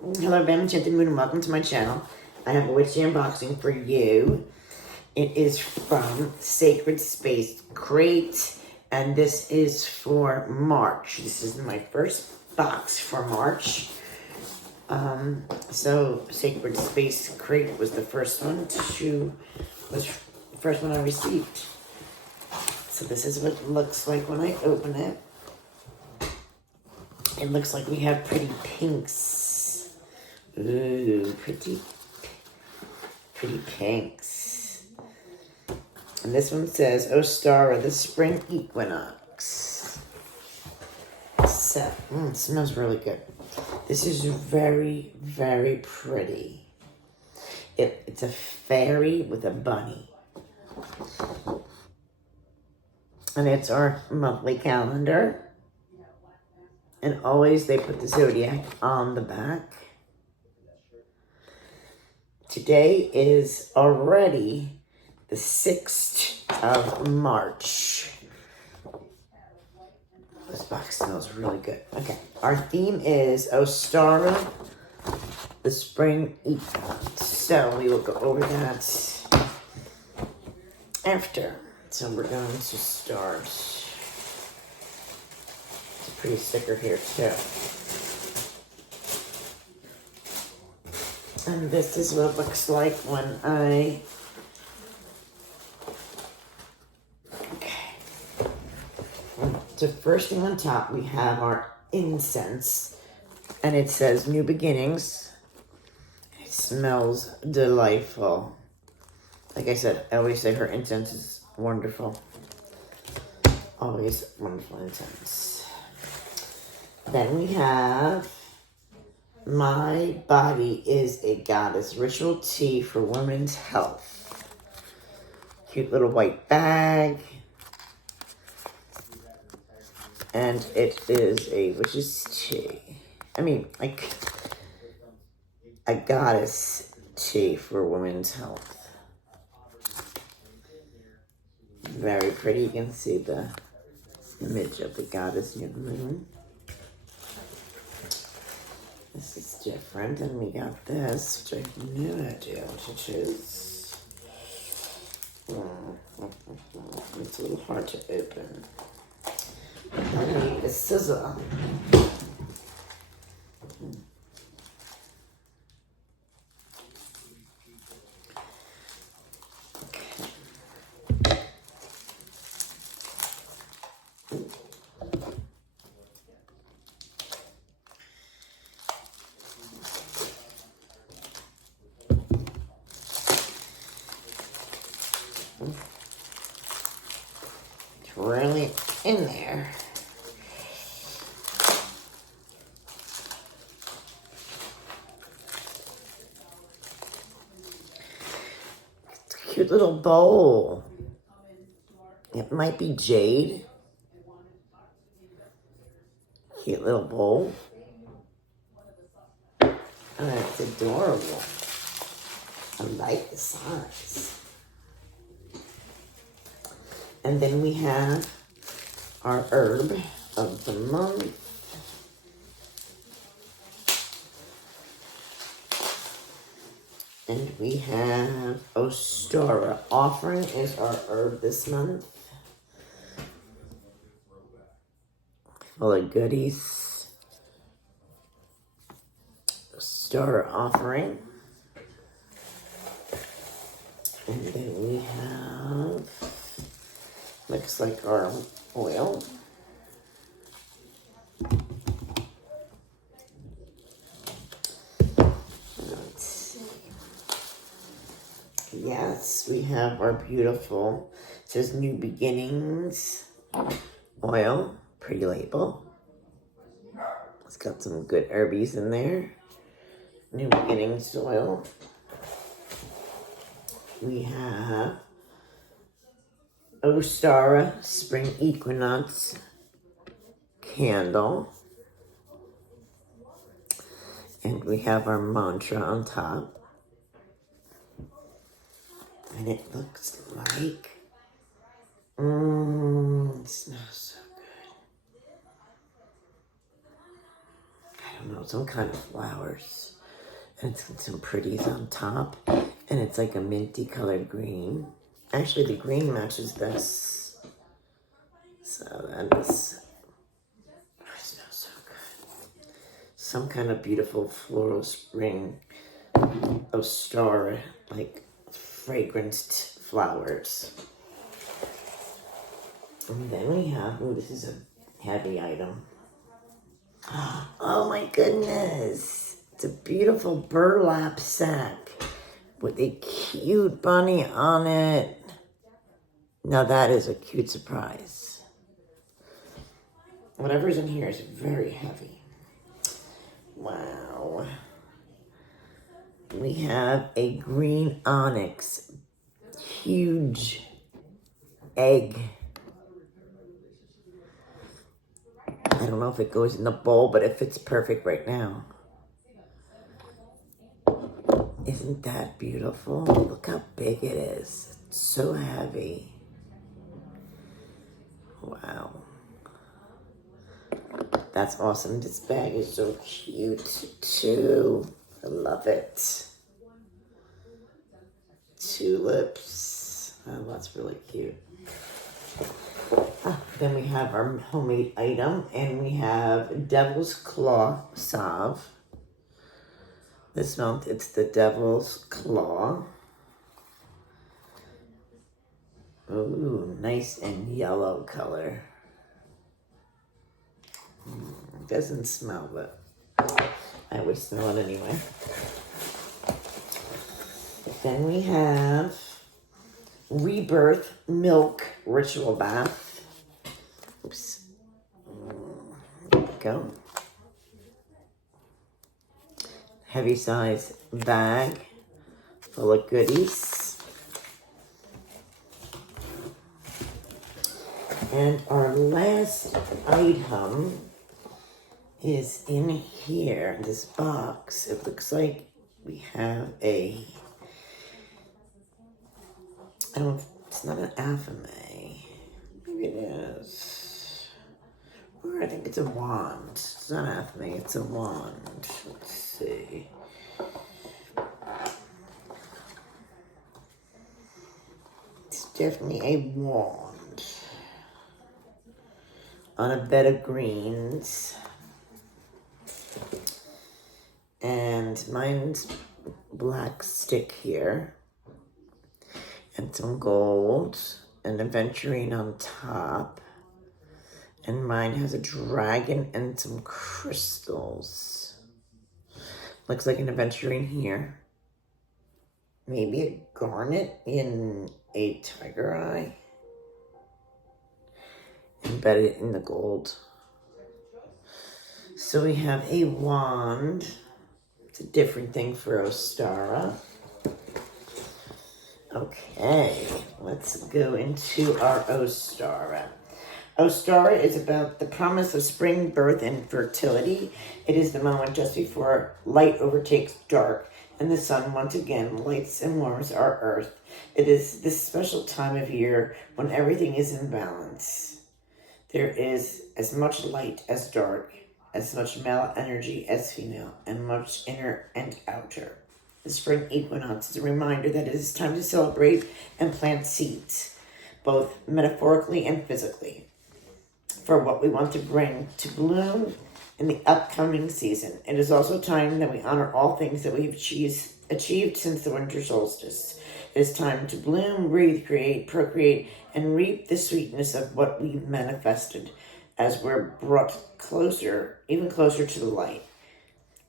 Hello, I'm Enchanted Moon, and welcome to my channel. I have a witchy unboxing for you. It is from Sacred Space Crate, and this is for March. This is my first box for March. So Sacred Space Crate was the first one I received. So this is what it looks like when I open it. It looks like we have pretty pinks. Ooh, pretty pinks. And this one says, Ostara, the Spring Equinox. So, it smells really good. This is very, very pretty. It's a fairy with a bunny. And it's our monthly calendar. And always they put the zodiac on the back. Today is already the 6th of March. This box smells really good. Okay, our theme is Ostara, the Spring Equinox. So we will go over that after. So we're going to start. It's a pretty sticker here too. And this is what it looks like when I... Okay. So first thing on top, we have our incense. And it says New Beginnings. It smells delightful. Like I said, I always say her incense is wonderful. Always wonderful incense. Then we have... My Body is a Goddess Ritual Tea for Women's Health. Cute little white bag. And it is a witch's tea. I mean, like a goddess tea for women's health. Very pretty. You can see the image of the goddess near the moon. This is different, and we got this, which I have no idea what it is. It's a little hard to open. I need a scissor. It's really in there. It's a cute little bowl. It might be jade. Cute little bowl. Oh, it's adorable. I like the size. And then we have our herb of the month. And we have Ostara. Offering is our herb this month. Full of goodies. Ostara offering. And then we have, looks like our oil. Let's see. Yes, we have our beautiful, it says New Beginnings oil, pretty label. It's got some good herbies in there. New Beginnings oil. We have Ostara Spring Equinox candle. And we have our mantra on top. And it looks like, it smells so good. I don't know, some kind of flowers. And it's got some pretties on top. And it's like a minty colored green. Actually, the green matches this. So that is, it smells so good. Some kind of beautiful floral spring of star, like fragranced flowers. And then we have, oh, this is a heavy item. Oh my goodness. It's a beautiful burlap sack with a cute bunny on it. Now that is a cute surprise. Whatever's in here is very heavy. Wow. We have a green onyx, huge egg. I don't know if it goes in the bowl, but it fits perfect right now. Isn't that beautiful? Look how big it is. It's so heavy. Wow. That's awesome. This bag is so cute too. I love it. Tulips. Oh, that's really cute. Then we have our homemade item, and we have Devil's Claw Salve. This month it's the Devil's Claw. Ooh, nice and yellow color. It doesn't smell, but I always smell it anyway. Then we have Rebirth Milk Ritual Bath. Oops. There we go. Heavy size bag full of goodies. And our last item is in here, this box. It looks like we have a, I don't know, it's not an affirmation. Maybe it is. Or I think it's a wand. It's not an affirmation, it's a wand. Let's see. It's definitely a wand. On a bed of greens. And mine's black stick here. And some gold. And aventurine on top. And mine has a dragon and some crystals. Looks like an aventurine here. Maybe a garnet in a tiger eye. Embedded in the gold. So we have a wand. It's a different thing for Ostara. Okay, let's go into our Ostara. Ostara is about the promise of spring, birth, and fertility. It is the moment just before light overtakes dark, and the sun once again lights and warms our earth. It is this special time of year when everything is in balance. There is as much light as dark, as much male energy as female, and much inner and outer. The spring equinox is a reminder that it is time to celebrate and plant seeds, both metaphorically and physically, for what we want to bring to bloom in the upcoming season. It is also time that we honor all things that we have achieved since the winter solstice. It is time to bloom, breathe, create, procreate, and reap the sweetness of what we've manifested as we're brought closer, even closer to the light.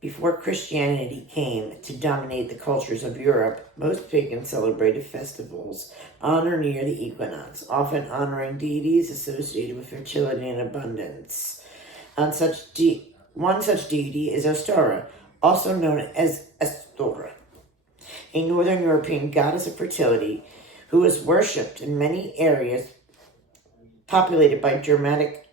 Before Christianity came to dominate the cultures of Europe, most pagans celebrated festivals on or near the equinox, often honoring deities associated with fertility and abundance. One such deity is Ostara, also known as Astora, a northern European goddess of fertility who is worshipped in many areas populated by Germanic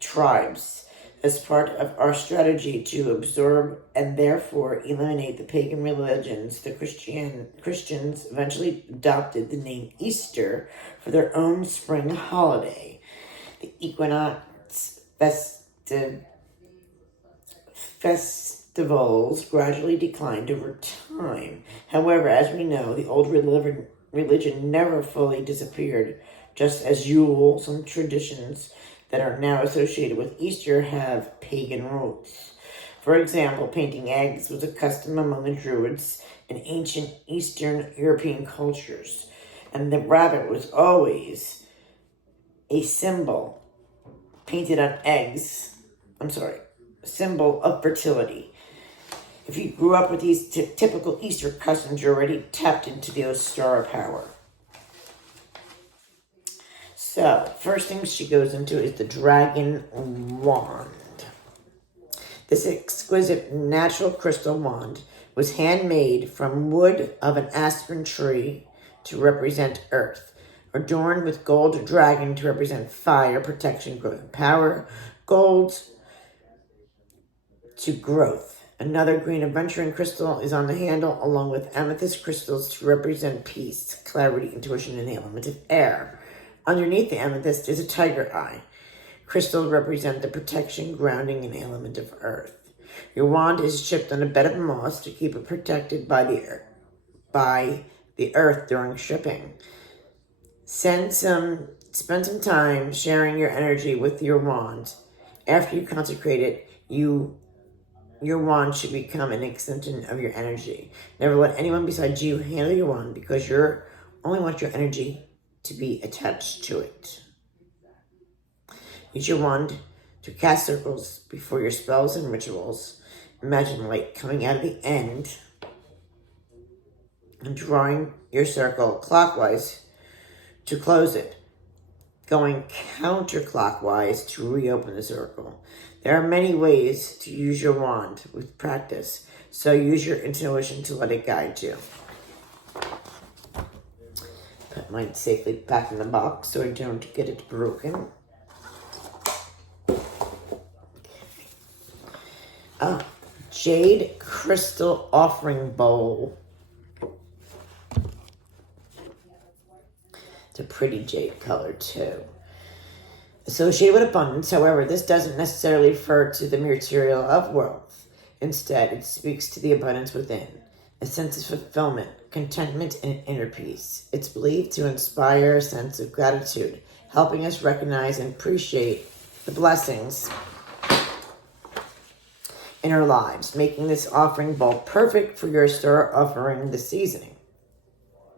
tribes. As part of our strategy to absorb and therefore eliminate the pagan religions, the Christians eventually adopted the name Easter for their own spring holiday. The equinox festivals gradually declined over time. However, as we know, the old religion never fully disappeared, just as Yule, some traditions that are now associated with Easter have pagan roots. For example, painting eggs was a custom among the Druids in ancient Eastern European cultures, and the rabbit was always a symbol painted on eggs. Symbol of fertility. If you grew up with these typical Easter customs, you're already tapped into the Ostara power. So, first thing she goes into is the dragon wand. This exquisite natural crystal wand was handmade from wood of an aspen tree to represent earth, adorned with gold dragon to represent fire, protection, growth, and power, gold to growth. Another green adventuring crystal is on the handle, along with amethyst crystals to represent peace, clarity, intuition, and the element of air. Underneath the amethyst is a tiger eye. Crystals represent the protection, grounding, and element of earth. Your wand is chipped on a bed of moss to keep it protected by the earth during shipping. Spend some time sharing your energy with your wand. After you consecrate it, your wand should become an extension of your energy. Never let anyone besides you handle your wand, because you only want your energy to be attached to it. Use your wand to cast circles before your spells and rituals. Imagine light coming out of the end and drawing your circle clockwise to close it, going counterclockwise to reopen the circle. There are many ways to use your wand with practice, so use your intuition to let it guide you. Put mine safely back in the box so I don't get it broken. Jade crystal offering bowl. It's a pretty jade color too. Associated with abundance, however, this doesn't necessarily refer to the material of wealth. Instead, it speaks to the abundance within, a sense of fulfillment, contentment, and inner peace. It's believed to inspire a sense of gratitude, helping us recognize and appreciate the blessings in our lives, making this offering bowl perfect for your star offering the season.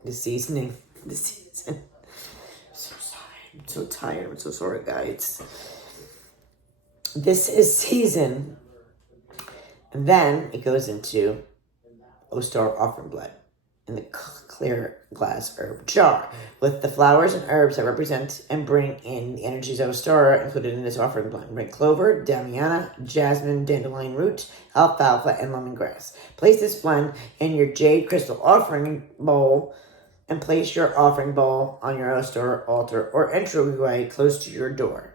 I'm so tired. I'm so sorry, guys. This is season. And then it goes into Ostar offering blood in the clear glass herb jar with the flowers and herbs that represent and bring in the energies of Ostara included in this offering blend: red clover, damiana, jasmine, dandelion root, alfalfa, and lemongrass. Place this blend in your jade crystal offering bowl and place your offering bowl on your Ostara altar or entryway close to your door.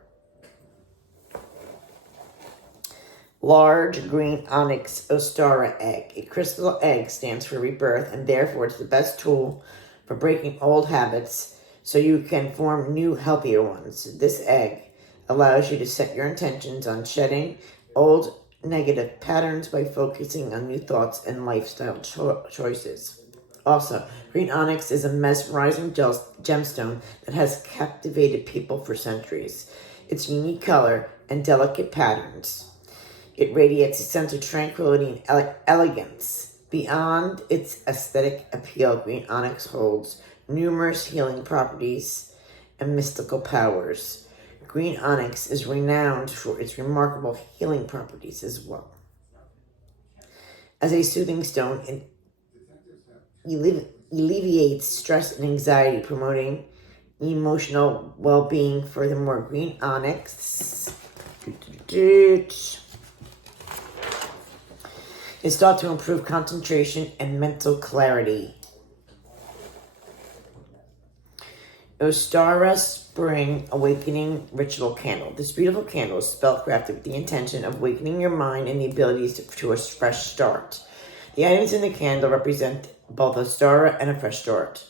Large green onyx Ostara egg. A crystal egg stands for rebirth, and therefore it's the best tool for breaking old habits so you can form new, healthier ones. This egg allows you to set your intentions on shedding old negative patterns by focusing on new thoughts and lifestyle choices. Also, green onyx is a mesmerizing gemstone that has captivated people for centuries. Its unique color and delicate patterns. It radiates a sense of tranquility and elegance. Beyond its aesthetic appeal, green onyx holds numerous healing properties and mystical powers. Green onyx is renowned for its remarkable healing properties as well. As a soothing stone, it alleviates stress and anxiety, promoting emotional well-being. Furthermore, green onyx is thought to improve concentration and mental clarity. Ostara Spring Awakening Ritual Candle. This beautiful candle is spellcrafted with the intention of awakening your mind and the abilities to a fresh start. The items in the candle represent both Ostara and a fresh start.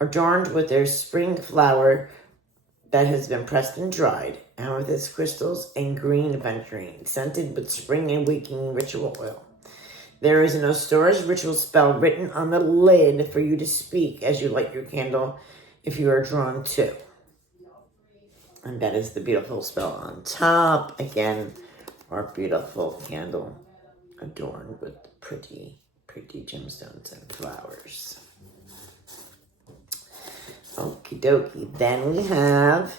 Adorned with their spring flower that has been pressed and dried, amethyst crystals, and green aventurine, scented with spring awakening ritual oil. There is an Ostora's ritual spell written on the lid for you to speak as you light your candle if you are drawn to. And that is the beautiful spell on top. Again, our beautiful candle adorned with pretty, pretty gemstones and flowers. Okie dokie. Then we have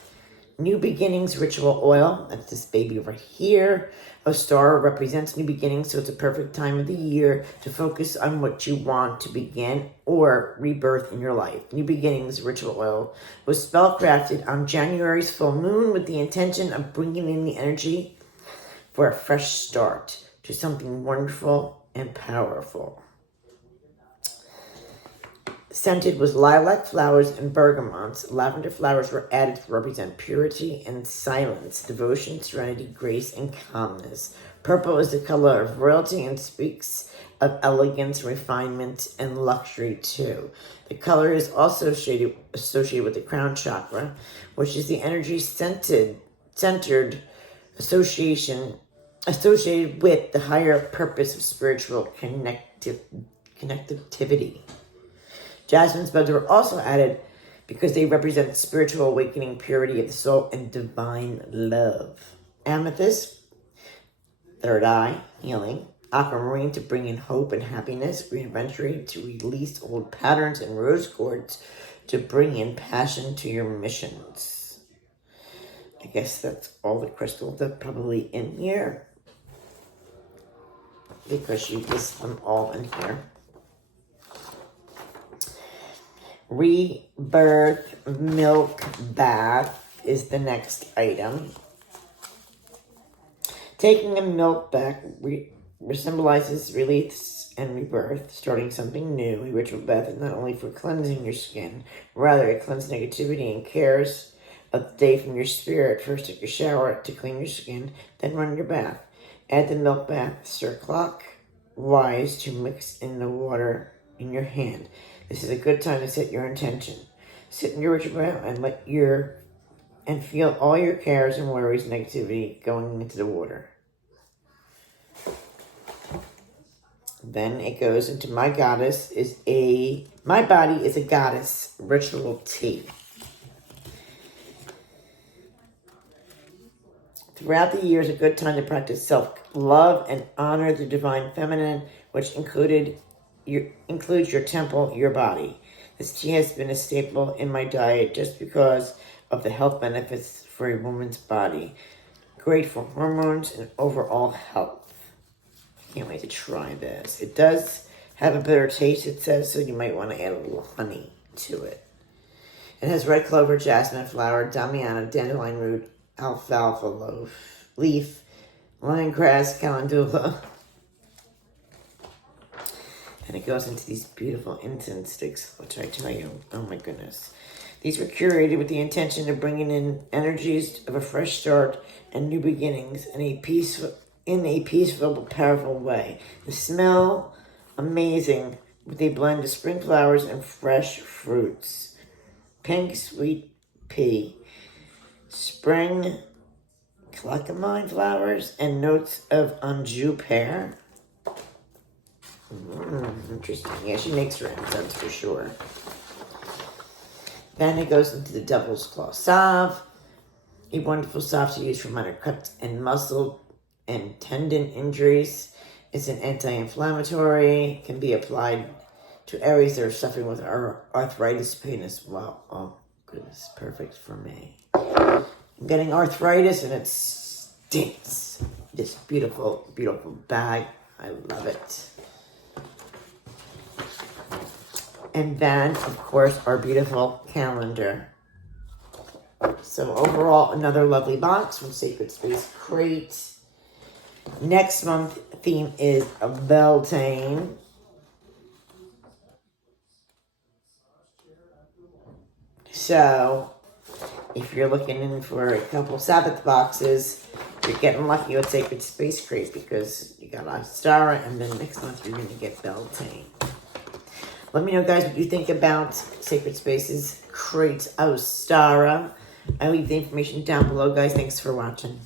New Beginnings Ritual Oil. That's this baby over here. Ostara represents new beginnings, so it's a perfect time of the year to focus on what you want to begin or rebirth in your life. New Beginnings Ritual Oil was spellcrafted on January's full moon with the intention of bringing in the energy for a fresh start to something wonderful and powerful. Scented with lilac flowers and bergamots. Lavender flowers were added to represent purity and silence, devotion, serenity, grace, and calmness. Purple is the color of royalty and speaks of elegance, refinement, and luxury too. The color is also associated with the crown chakra, which is the energy centered associated with the higher purpose of spiritual connectivity. Jasmine's buds were also added because they represent spiritual awakening, purity of the soul, and divine love. Amethyst, third eye, healing. Aquamarine to bring in hope and happiness. Green aventurine to release old patterns. And rose quartz to bring in passion to your missions. I guess that's all the crystals that's probably in here, because you list them all in here. Rebirth Milk Bath is the next item. Taking a milk bath symbolizes release and rebirth, starting something new. A ritual bath is not only for cleansing your skin, rather it cleanses negativity and cares of the day from your spirit. First take a shower to clean your skin, then run your bath. Add the milk bath, stir clockwise to mix in the water in your hand. This is a good time to set your intention. Sit in your ritual bath and feel all your cares and worries and negativity going into the water. Then it goes into My Body is a Goddess ritual tea. Throughout the year is a good time to practice self-love and honor the divine feminine, which includes your temple, your body. This tea has been a staple in my diet just because of the health benefits for a woman's body. Great for hormones and overall health. Can't wait to try this. It does have a bitter taste, it says, so you might want to add a little honey to it. It has red clover, jasmine flower, damiana, dandelion root, alfalfa leaf, lemongrass, calendula. And it goes into these beautiful incense sticks, which I tell you, oh my goodness. These were curated with the intention of bringing in energies of a fresh start and new beginnings in a peaceful but powerful way. The smell, amazing, with a blend of spring flowers and fresh fruits. Pink sweet pea, spring clacamine flowers, and notes of anjou pear. Interesting. Yeah, she makes her incense for sure. Then it goes into the Devil's Claw Salve, a wonderful salve to use for minor cuts and muscle and tendon injuries. It's an anti-inflammatory, can be applied to areas that are suffering with arthritis pain as well. Oh, goodness, perfect for me. I'm getting arthritis and it stinks. This beautiful, beautiful bag. I love it. And then, of course, our beautiful calendar. So overall, another lovely box from Sacred Space Crate. Next month theme is a Beltane. So, if you're looking in for a couple Sabbath boxes, you're getting lucky with Sacred Space Crate because you got Ostara, and then next month you're going to get Beltane. Let me know, guys, what you think about Sacred Spaces Crate Ostara. I leave the information down below, guys. Thanks for watching.